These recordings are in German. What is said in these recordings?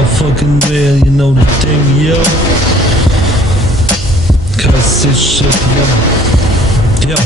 motherfucking real, you know the thing, yo. Cause this shit, yo.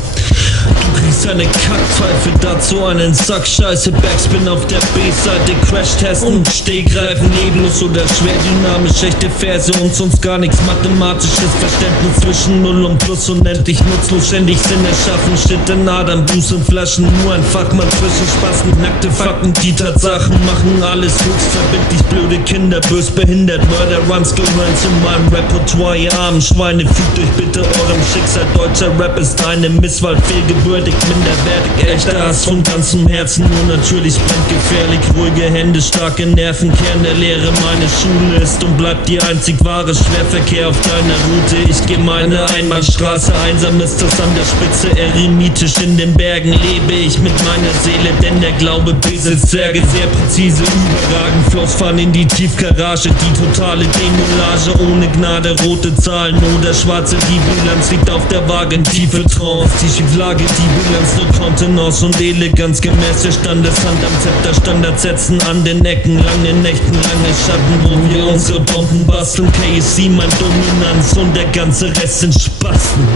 Du kriegst eine Kackpfeife, dazu einen Sack Scheiße. Backspin auf der B-Seite, Crash-Testen, Stehgreifen, leblos oder schwer dynamisch. Echte Verse und sonst gar nichts mathematisches Verständnis zwischen Null und Plus. Unendlich nutzlos, ständig Sinn erschaffen. Shit in Adern, Blues und Flaschen. Nur ein Fachmann zwischen Spasten, nackte Fakten. Die Tatsachen machen alles höchst verbindlich. Blöde Kinder, bös behindert. Murder-Runs gehören zu meinem Repertoire. Ihr armen Schweine, fügt euch bitte eurem Schicksal. Deutscher Rap ist eine Misswahl, fehlgebürtig, minderwertig, echter Hass von ganzem Herzen, nur natürlich brandgefährlich. Ruhige Hände, starke Nerven, Kern der Lehre. Meine Schule ist und bleibt die einzig wahre. Schwerverkehr auf deiner Route, ich geh meine Einbahnstraße. Einsam ist das an der Spitze, eremitisch in den Bergen lebe ich mit meiner Seele, denn der Glaube besitzt Zwerge. Sehr präzise, überragend, Flows fahren in die Tiefgarage. Die totale Demolage, ohne Gnade, rote Zahlen oder schwarze. Die Bilanz liegt auf der Waage, tiefe Trance. Die Schieflage, die Bilanz, nur Kontenance und Eleganz. Gemäß der Standeshand am Zepter, Standard setzen an den Ecken. Lange Nächten, lange Schatten, wo wir unsere Bomben basteln. KSC meint Dominanz und der ganze Rest sind Spasten.